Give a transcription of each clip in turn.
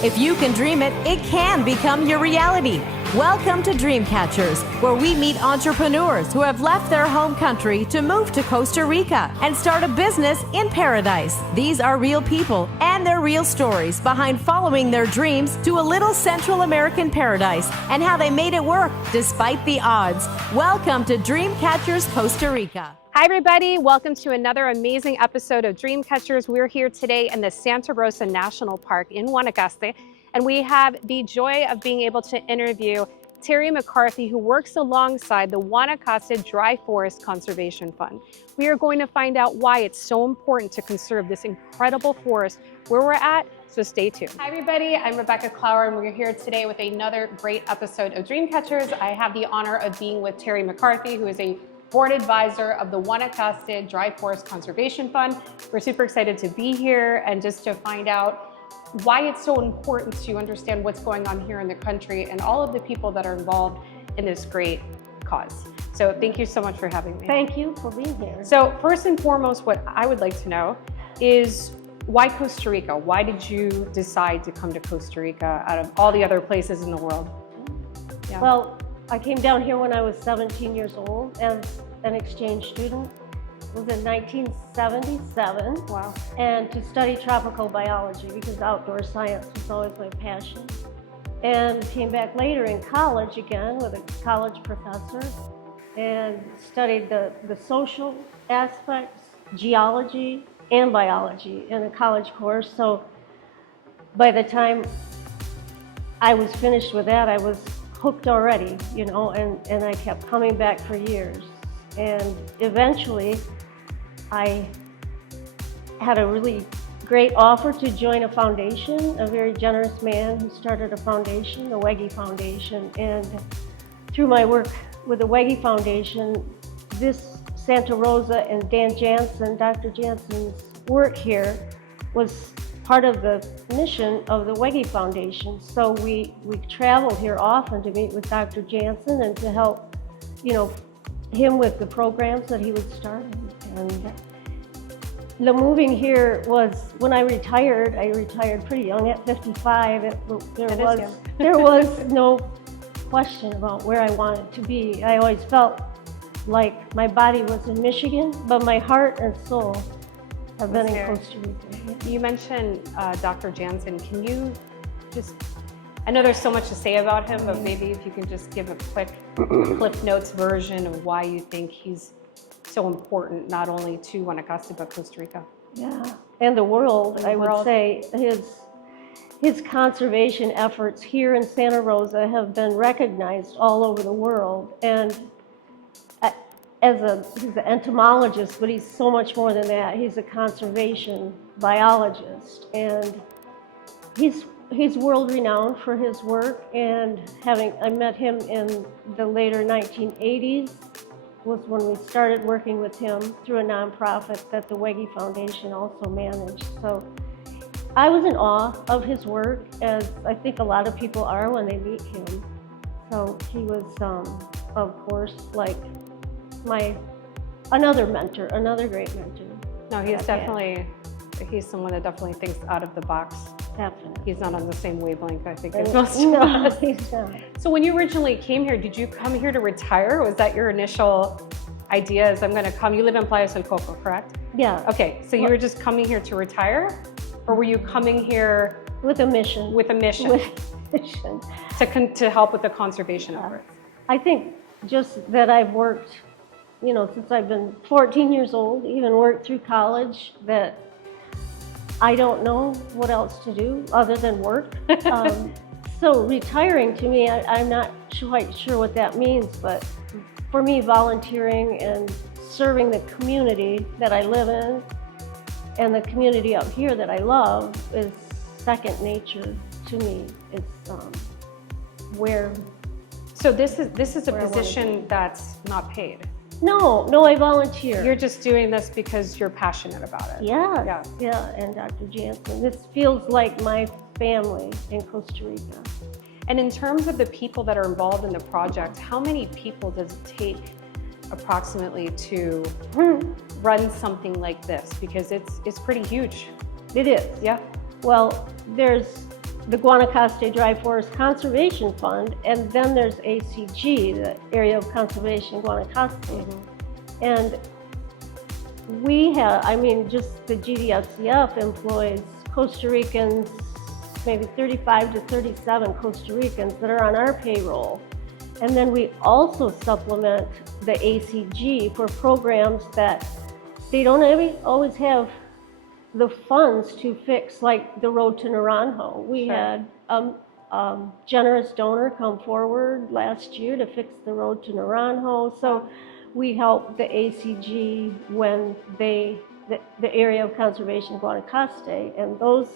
If you can dream it, it can become your reality. Welcome to Dreamcatchers, where we meet entrepreneurs who have left their home country to move to Costa Rica and start a business in paradise. These are real people and their real stories behind following their dreams to a little Central American paradise and how they made it work despite the odds. Welcome to Dreamcatchers Costa Rica. Hi everybody, welcome to another amazing episode of Dreamcatchers. We're here today in the Santa Rosa National Park in Guanacaste, and we have the joy of being able to interview Terri McCarthy, who works alongside the Guanacaste Dry Forest Conservation Fund. We are going to find out why it's so important to conserve this incredible forest where we're at, so stay tuned. Hi everybody, I'm Rebecca Clower, and we're here today with another great episode of Dreamcatchers. I have the honor of being with Terri McCarthy, who is a board advisor of the Guanacaste Dry Forest Conservation Fund. We're super excited to be here and just to find out why it's so important to understand what's going on here in the country and all of the people that are involved in this great cause. So thank you so much for having me. Thank you for being here. So first and foremost, what I would like to know is why Costa Rica? Why did you decide to come to Costa Rica out of all the other places in the world? Yeah. Well, I came down here when I was 17 years old as an exchange student. It was in 1977. Wow. And to study tropical biology because outdoor science was always my passion. And came back later in college again with a college professor and studied the social aspects, geology and biology in a college course. So by the time I was finished with that, I was hooked already, you know, and I kept coming back for years. And eventually, I had a really great offer to join a foundation, a very generous man who started a foundation, the Wege Foundation. And through my work with the Wege Foundation, this Santa Rosa and Dan Janzen, Dr. Janzen's work here was part of the mission of the Wege Foundation. So we traveled here often to meet with Dr. Janzen and to help, you know, him with the programs that he was starting. And the moving here was, when I retired pretty young at 55. There was no question about where I wanted to be. I always felt like my body was in Michigan, but my heart and soul have been in Costa Rica. You mentioned Dr. Janzen. Can you just, I know there's so much to say about him, but maybe if you can just give a quick Cliff Notes version of why you think he's so important, not only to Guanacaste, but Costa Rica. Yeah, and the world, I would say. His conservation efforts here in Santa Rosa have been recognized all over the world. And he's an entomologist, but he's so much more than that. He's a conservation biologist, and he's world renowned for his work. And I met him in the later 1980s was when we started working with him through a nonprofit that the Wege Foundation also managed. So I was in awe of his work, as I think a lot of people are when they meet him. So he was, of course, like another mentor, another great mentor. No, he's someone that definitely thinks out of the box. Definitely. He's not on the same wavelength, I think, as most of us. No, he's not. So when you originally came here, did you come here to retire? Was that your initial idea, is I'm going to come? You live in Playa del Coco, correct? Yeah. Okay, so you were just coming here to retire? Or were you coming here with a mission? With a mission. With a mission. To help with the conservation efforts. I think just that I've worked, you know, since I've been 14 years old, even worked through college, that I don't know what else to do other than work. So retiring to me, I'm not quite sure what that means, but for me, volunteering and serving the community that I live in and the community up here that I love is second nature to me. It's where. So this is a position that's not paid. No, I volunteer. You're just doing this because you're passionate about it. Yeah, and Dr. Janzen. This feels like my family in Costa Rica. And in terms of the people that are involved in the project, how many people does it take approximately to run something like this? Because it's pretty huge. It is. Yeah. Well, there's the Guanacaste Dry Forest Conservation Fund, and then there's ACG, the Area of Conservation Guanacaste. And we have, I mean, just the GDFCF employs Costa Ricans, maybe 35 to 37 Costa Ricans that are on our payroll. And then we also supplement the ACG for programs that they don't always have the funds to fix, like the road to Naranjo. We had a generous donor come forward last year to fix the road to Naranjo. So we helped the ACG when the Area of Conservation Guanacaste, and those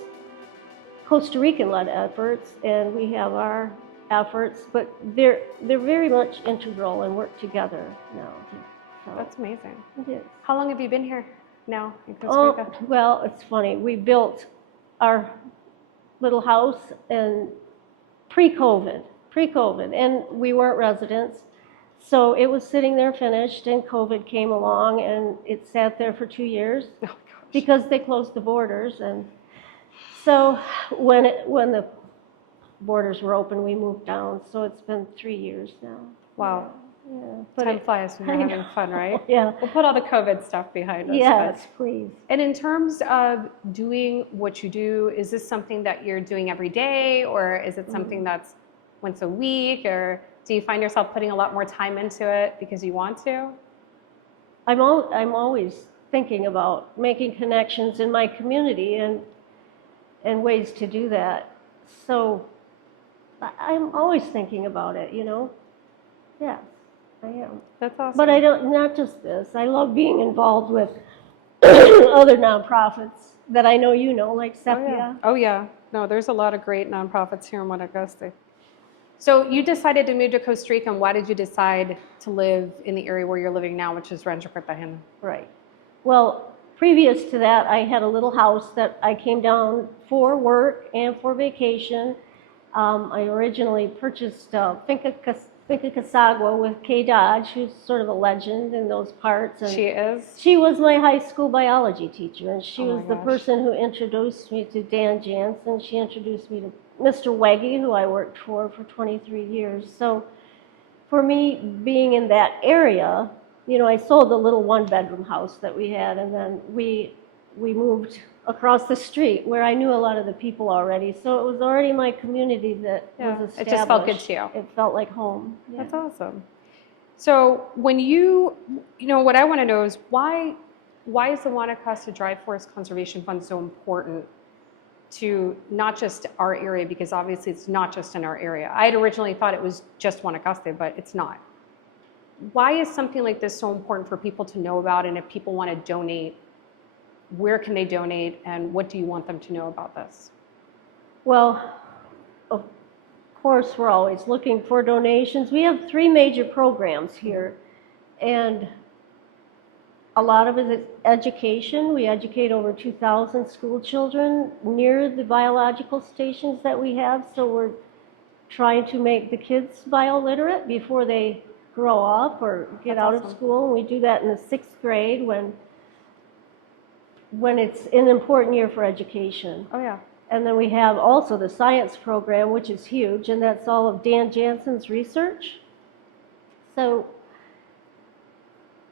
Costa Rican-led efforts, and we have our efforts, but they're very much integral and work together now. So That's amazing. it is. How long have you been here now in Costa Rica? Well, it's funny. We built our little house in pre-COVID, and we weren't residents. So it was sitting there finished, and COVID came along, and it sat there for 2 years because they closed the borders. And so when the borders were open, we moved down. So it's been 3 years now. Wow. Yeah. Time flies when you're having fun, right? Yeah. We'll put all the COVID stuff behind us. Yes, please. And in terms of doing what you do, is this something that you're doing every day, or is it something that's once a week, or do you find yourself putting a lot more time into it because you want to? I'm always thinking about making connections in my community and ways to do that. So I'm always thinking about it, you know? Yes, I am. That's awesome. But I don't, not just this. I love being involved with other nonprofits that I know you know, like Sepia. Oh yeah. No, there's a lot of great nonprofits here in Guanacaste. So you decided to move to Costa Rica, and why did you decide to live in the area where you're living now, which is Rancho Cartagena? Right. Well, previous to that, I had a little house that I came down for work and for vacation. I originally purchased Finca Casagua with Kay Dodge, who's sort of a legend in those parts. And She is? she was my high school biology teacher, and she Oh my was the gosh. person who introduced me to Dan Janzen. She introduced me to Mr. Wege, who I worked for 23 years. So for me, being in that area, you know, I sold the little one-bedroom house that we had, and then we moved across the street where I knew a lot of the people already. So it was already my community that was established. It just felt good to you. It felt like home. Yeah. That's awesome. So when you know, what I want to know is why is the Guanacaste Dry Forest Conservation Fund so important to not just our area, because obviously it's not just in our area. I had originally thought it was just Guanacaste, but it's not. Why is something like this so important for people to know about? And if people want to donate, where can they donate, and what do you want them to know about this? Well, of course, we're always looking for donations. We have 3 major programs here, and a lot of it is education. We educate over 2,000 school children near the biological stations that we have, so we're trying to make the kids bioliterate before they grow up or get out of school. And we do that in the 6th grade when it's an important year for education. Oh yeah. And then we have also the science program, which is huge, and that's all of Dan Janzen's research. So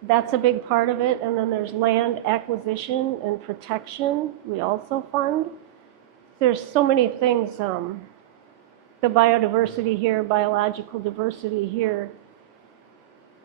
that's a big part of it. And then there's land acquisition and protection we also fund. There's so many things, the biodiversity here, biological diversity here.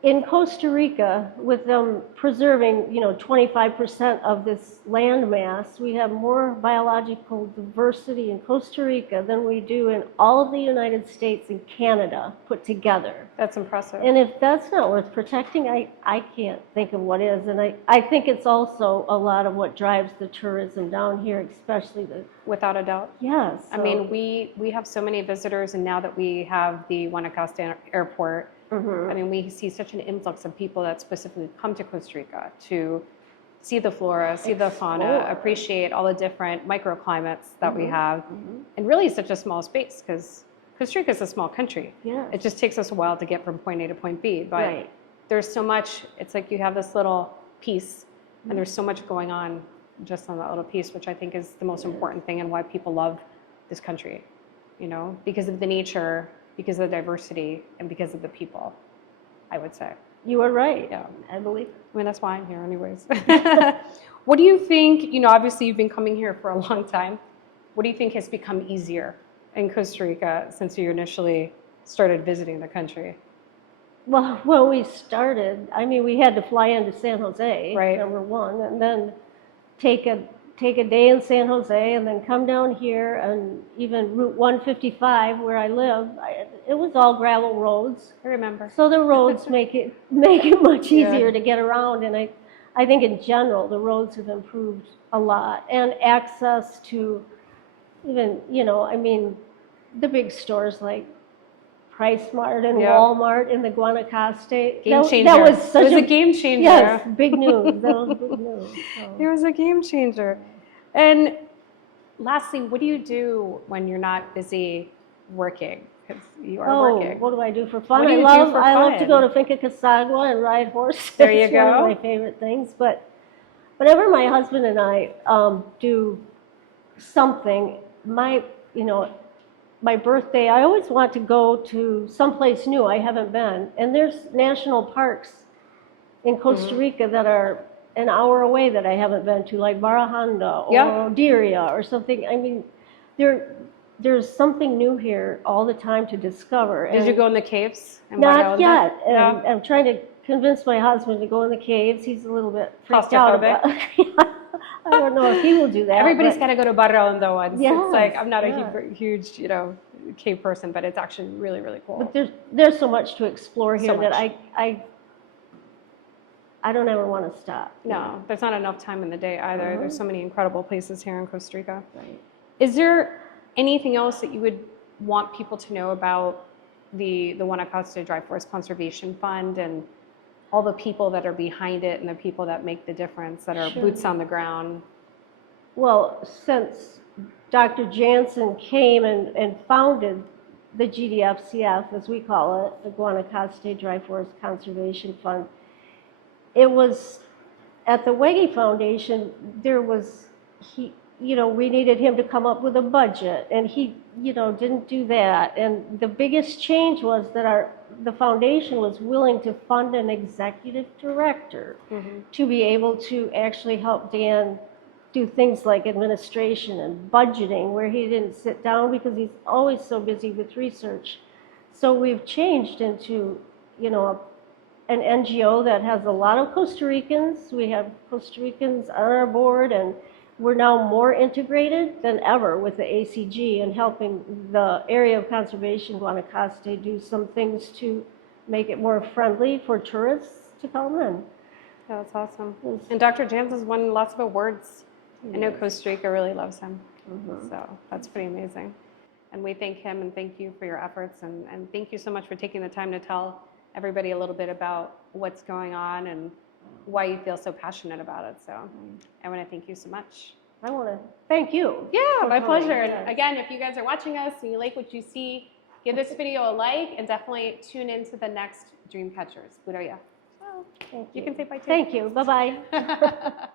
In Costa Rica, with them preserving, 25% of this land mass, we have more biological diversity in Costa Rica than we do in all of the United States and Canada put together. That's impressive. And if that's not worth protecting, I can't think of what is. And I think it's also a lot of what drives the tourism down here, especially the... Without a doubt. Yes. I mean, we have so many visitors, and now that we have the Guanacaste Airport, I mean, we see such an influx of people that specifically come to Costa Rica to see the flora, see the fauna, appreciate all the different microclimates that we have, and really such a small space, because Costa Rica is a small country. Yes. It just takes us a while to get from point A to point B, but there's so much. It's like you have this little piece, and there's so much going on just on that little piece, which I think is the most important thing and why people love this country. you know, because of the nature, because of the diversity, and because of the people, I would say. You are right. Yeah. I believe. I mean, that's why I'm here anyways. What do you think, you know, obviously you've been coming here for a long time. What do you think has become easier in Costa Rica since you initially started visiting the country? Well, when we started, I mean, we had to fly into San Jose, Right. number one, and then take a day in San Jose, and then come down here, and even Route 155, where I live, it was all gravel roads. I remember. So the roads make it much Yeah. easier to get around, and I think in general the roads have improved a lot, and access to even, you know, I mean, the big stores like PriceSmart and Yep. Walmart in the Guanacaste. Game changer. That was such it was a game changer. Yes, big news. That was big news. It So. was a game changer. And lastly, what do you do when you're not busy working? Because you are working. What do I do for fun? What do you do for I love to fun? go to Finca Casagua and ride horses. There you It's one of go. my favorite things. But whenever my husband and I do something, my birthday, I always want to go to someplace new I haven't been. And there's national parks in Costa Rica that are an hour away that I haven't been to, like Barahanda or Yeah. Diria or something. I mean, there's something new here all the time to discover. Did you go in the caves? in Not Barahona? yet. And No? I'm trying to convince my husband to go in the caves. He's a little bit freaked out about I don't know if he will do that. Everybody's but- got to go to Barahona once. Yes, It's like, I'm not a yeah. huge, you know, cave person, but it's actually really, really cool. But there's so much to explore here So that much. I don't ever want to stop. No, there's not enough time in the day either. There's so many incredible places here in Costa Rica. Right. Is there anything else that you would want people to know about the Guanacaste Dry Forest Conservation Fund and all the people that are behind it and the people that make the difference, that are Sure. boots on the ground? Well, since Dr. Janzen came and founded the GDFCF, as we call it, the Guanacaste Dry Forest Conservation Fund, it was at the Wege Foundation, we needed him to come up with a budget, and he, didn't do that. And the biggest change was that the foundation was willing to fund an executive director to be able to actually help Dan do things like administration and budgeting, where he didn't sit down because he's always so busy with research. So we've changed into, an NGO that has a lot of Costa Ricans. We have Costa Ricans on our board, and we're now more integrated than ever with the ACG and helping the area of conservation, Guanacaste, do some things to make it more friendly for tourists to come in. Yeah, that's awesome. Yes. And Dr. Jansen's won lots of awards. I know Yes. Costa Rica really loves him. So that's pretty amazing. And we thank him and thank you for your efforts. And thank you so much for taking the time to tell everybody a little bit about what's going on and why you feel so passionate about it. So I want to thank you so much. I want to thank you. Yeah, for my coming. pleasure. Yes. And again, if you guys are watching us and you like what you see, give this video a like and definitely tune into the next Dreamcatchers. Budoya. Thank You can say bye too. Thank you. Bye-bye.